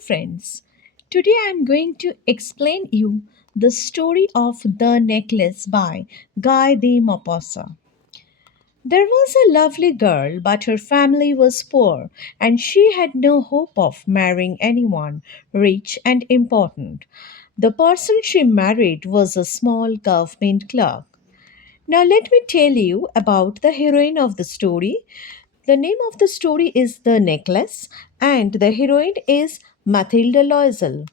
friends. Today I am going to explain you the story of The Necklace by Guy de Maupassant. There was a lovely girl, but her family was poor, and she had no hope of marrying anyone rich and important. The person she married was a small government clerk. Now, let me tell you about the heroine of the story. The name of the story is The Necklace, and the heroine is Mathilde Loisel.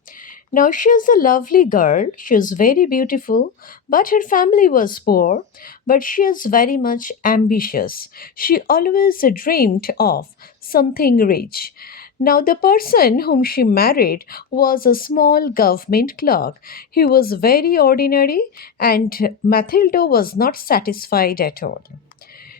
Now, she is a lovely girl. She is very beautiful, but her family was poor. But she is very much ambitious. She always dreamed of something rich. Now, the person whom she married was a small government clerk. He was very ordinary, and Mathilde was not satisfied at all.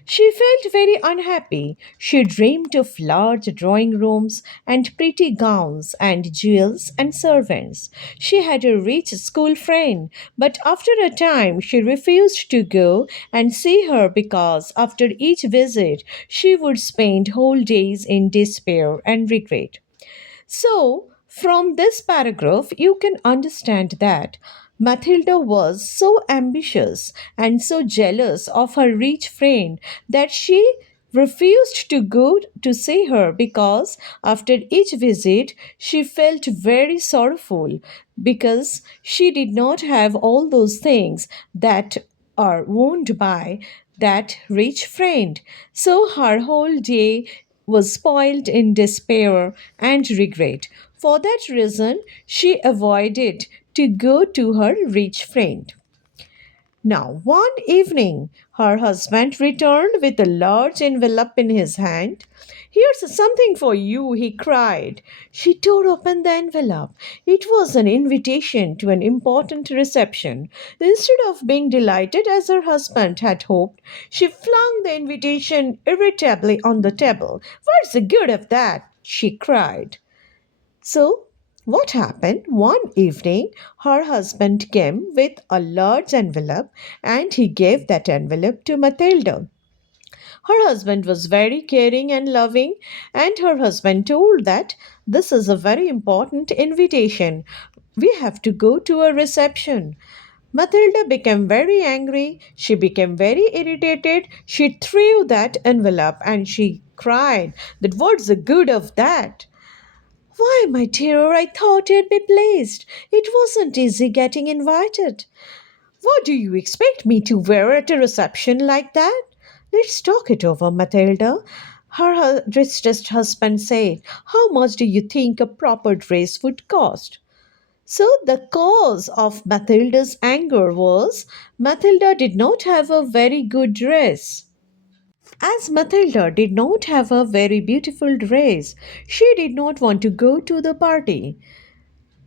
She felt very unhappy. She dreamed of large drawing rooms and pretty gowns and jewels and servants. She had a rich school friend, but after a time she refused to go and see her because after each visit she would spend whole days in despair and regret. So, from this paragraph, you can understand that Mathilda was so ambitious and so jealous of her rich friend that she refused to go to see her because after each visit she felt very sorrowful because she did not have all those things that are owned by that rich friend. So her whole day was spoiled in despair and regret. For that reason, she avoided to go to her rich friend. Now, one evening, her husband returned with a large envelope in his hand. Here's something for you, he cried. She tore open the envelope. It was an invitation to an important reception. Instead of being delighted as her husband had hoped, she flung the invitation irritably on the table. What's the good of that? She cried. So, what happened? One evening, her husband came with a large envelope and he gave that envelope to Matilda. Her husband was very caring and loving, and her husband told that this is a very important invitation. We have to go to a reception. Matilda became very angry. She became very irritated. She threw that envelope and she cried that what's the good of that? Why, my dear, I thought you'd be pleased. It wasn't easy getting invited. What do you expect me to wear at a reception like that? Let's talk it over, Matilda. Her distressed husband said, how much do you think a proper dress would cost? So, the cause of Matilda's anger was Matilda did not have a very good dress. As Matilda did not have a very beautiful dress, she did not want to go to the party.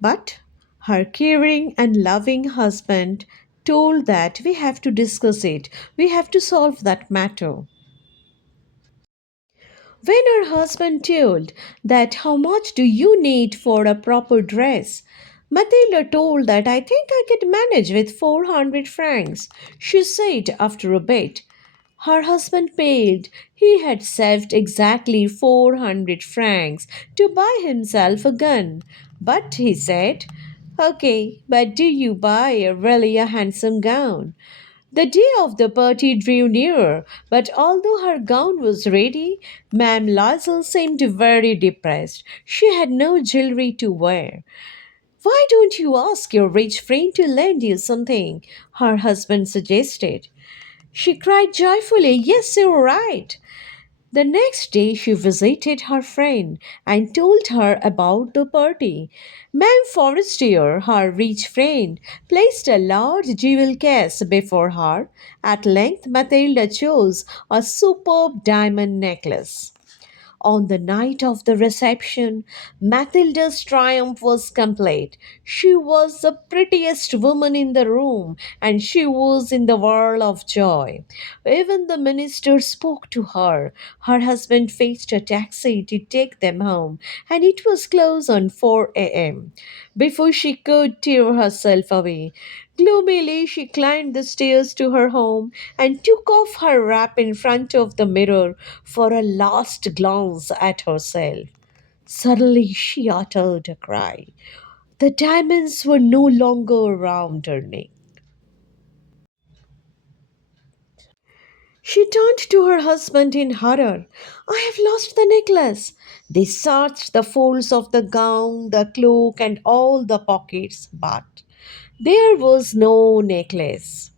But her caring and loving husband told that we have to discuss it, we have to solve that matter. When her husband told that how much do you need for a proper dress, Matilda told that I think I could manage with 400 francs. She said after a bit. Her husband paid. He had saved exactly 400 francs to buy himself a gun. But he said, okay, but do you buy really a handsome gown? The day of the party drew near, but although her gown was ready, Ma'am Loisel seemed very depressed. She had no jewelry to wear. Why don't you ask your rich friend to lend you something? Her husband suggested. She cried joyfully, yes, you're right. The next day she visited her friend and told her about the party. Ma'am Forestier, her rich friend, placed a large jewel case before her. At length Matilda chose a superb diamond necklace. On the night of the reception, Matilda's triumph was complete. She was the prettiest woman in the room, and she was in the whirl of joy. Even the minister spoke to her. Her husband fetched a taxi to take them home, and it was close on 4 a.m. before she could tear herself away. Gloomily, she climbed the stairs to her home and took off her wrap in front of the mirror for a last glance at herself. Suddenly she uttered a cry. The diamonds were no longer around her neck. She turned to her husband in horror. I have lost the necklace. They searched the folds of the gown, the cloak, and all the pockets, but there was no necklace.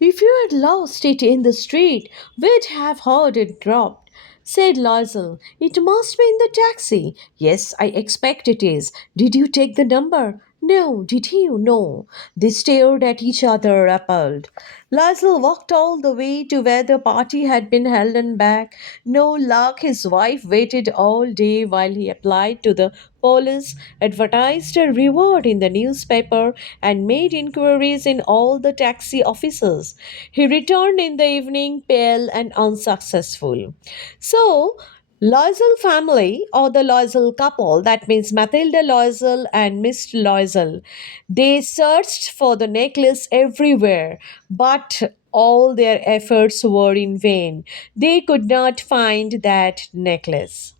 If you had lost it in the street, we'd have heard it dropped, said Loisel. It must be in the taxi. Yes, I expect it is. Did you take the number? No, did you? No. They stared at each other, appalled. Loisel walked all the way to where the party had been held back. No luck, his wife waited all day while he applied to the police, advertised a reward in the newspaper, and made inquiries in all the taxi offices. He returned in the evening, pale and unsuccessful. So, Loisel family or the Loisel couple, that means Mathilde Loisel and Miss Loisel, they searched for the necklace everywhere, but all their efforts were in vain. They could not find that necklace.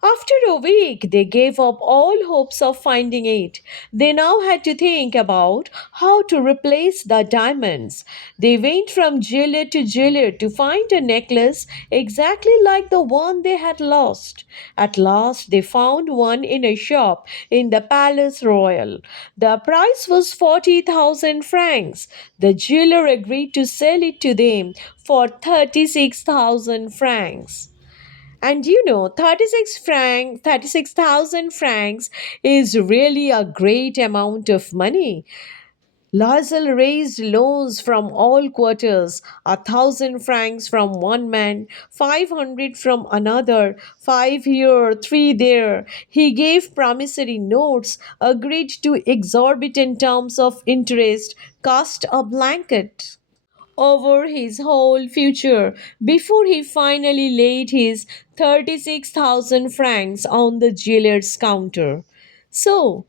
After a week, they gave up all hopes of finding it. They now had to think about how to replace the diamonds. They went from jeweler to jeweler to find a necklace exactly like the one they had lost. At last, they found one in a shop in the Palace Royal. The price was 40,000 francs. The jeweler agreed to sell it to them for 36,000 francs. And 36,000 francs is really a great amount of money. Loisel raised loans from all quarters, 1,000 francs from one man, 500 from another, 5 here, 3 there. He gave promissory notes, agreed to exorbitant terms of interest, cast a blanket over his whole future before he finally laid his 36,000 francs on the jeweler's counter. So,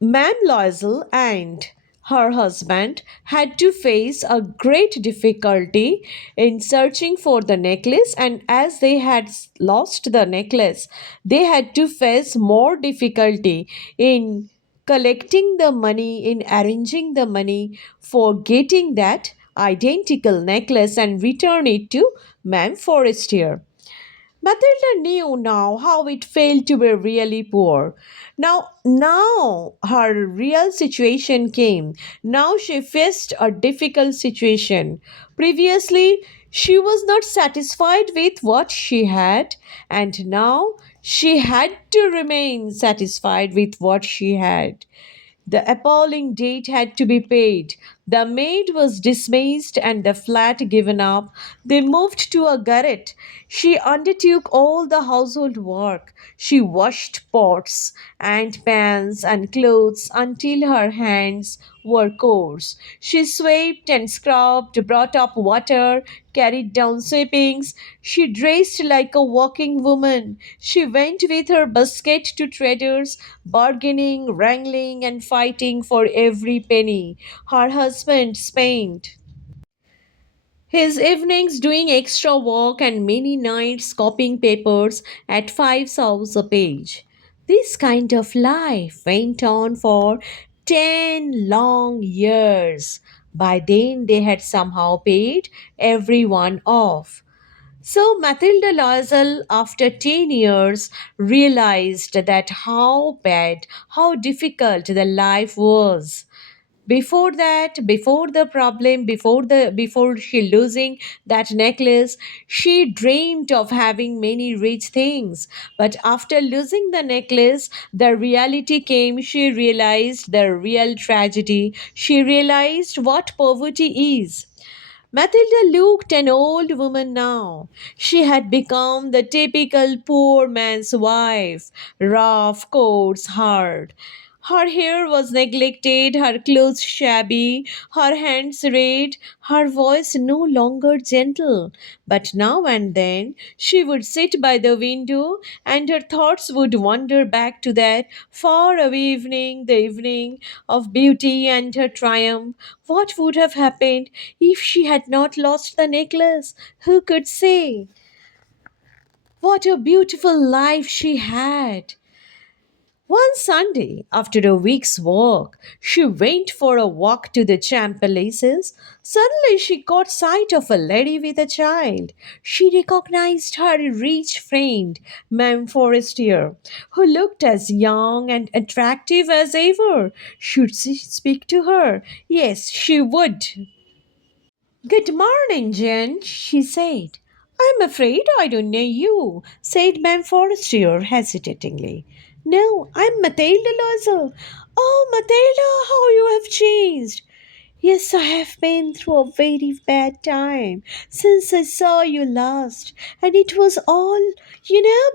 Ma'am Loisel and her husband had to face a great difficulty in searching for the necklace, and as they had lost the necklace, they had to face more difficulty in collecting the money, in arranging the money for getting that identical necklace and return it to Ma'am Forestier. Matilda knew now how it felt to be really poor. Now her real situation came. Now she faced a difficult situation. Previously, she was not satisfied with what she had, and now she had to remain satisfied with what she had. The appalling debt had to be paid. The maid was dismissed and the flat given up. They moved to a garret. She undertook all the household work. She washed pots and pans and clothes until her hands were coarse. She swept and scrubbed, brought up water, carried down sweepings. She dressed like a working woman. She went with her basket to traders, bargaining, wrangling, and fighting for every penny. Her husband spent his evenings doing extra work and many nights copying papers at 5 sous a page. This kind of life went on for 10 long years. By then, they had somehow paid everyone off. So Mathilde Loisel, after 10 years, realized that how bad, how difficult the life was. Before that, before the problem, before she losing that necklace, she dreamed of having many rich things. But after losing the necklace, the reality came. She realized the real tragedy. She realized what poverty is. Matilda looked an old woman now. She had become the typical poor man's wife, rough, coarse, hard. Her hair was neglected, her clothes shabby, her hands red, her voice no longer gentle. But now and then she would sit by the window and her thoughts would wander back to that far away evening, the evening of beauty and her triumph. What would have happened if she had not lost the necklace? Who could say? What a beautiful life she had! One Sunday, after a week's work, she went for a walk to the Champ Palaces. Suddenly, she caught sight of a lady with a child. She recognized her rich friend, Ma'am Forestier, who looked as young and attractive as ever. Should she speak to her? Yes, she would. Good morning, Jen, she said. I'm afraid I don't know you, said Ma'am Forestier hesitatingly. No, I'm Matilda Loiseau. Oh, Matilda, how you have changed! Yes, I have been through a very bad time since I saw you last, and it was all,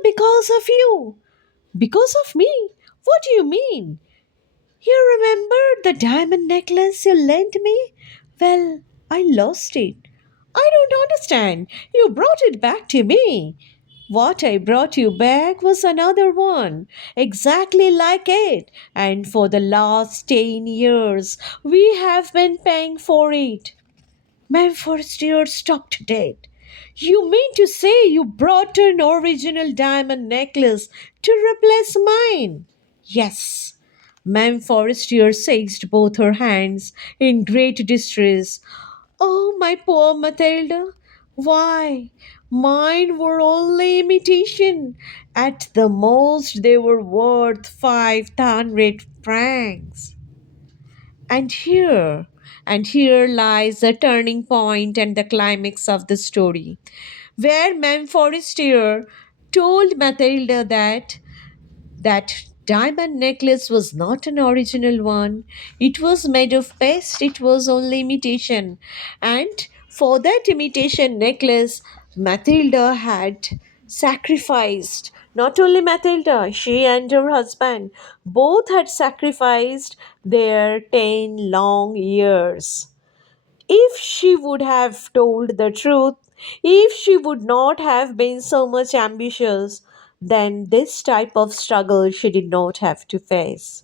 because of you. Because of me? What do you mean? You remember the diamond necklace you lent me? Well, I lost it. I don't understand. You brought it back to me. What I brought you back was another one, exactly like it, and for the last 10 years we have been paying for it. My first year stopped dead. You mean to say you brought an original diamond necklace to replace mine? Yes. Ma'am Forestier seized both her hands in great distress. Oh, my poor Matilda! Why, mine were only imitation. At the most, they were worth 500 francs. And here, and here lies the turning point and the climax of the story, where Mem Forestier told Matilda that diamond necklace was not an original one. It was made of paste, it was only imitation. And for that imitation necklace, Matilda had sacrificed. Not only Matilda, she and her husband both had sacrificed their 10 long years. If she would have told the truth, if she would not have been so much ambitious, then this type of struggle she did not have to face.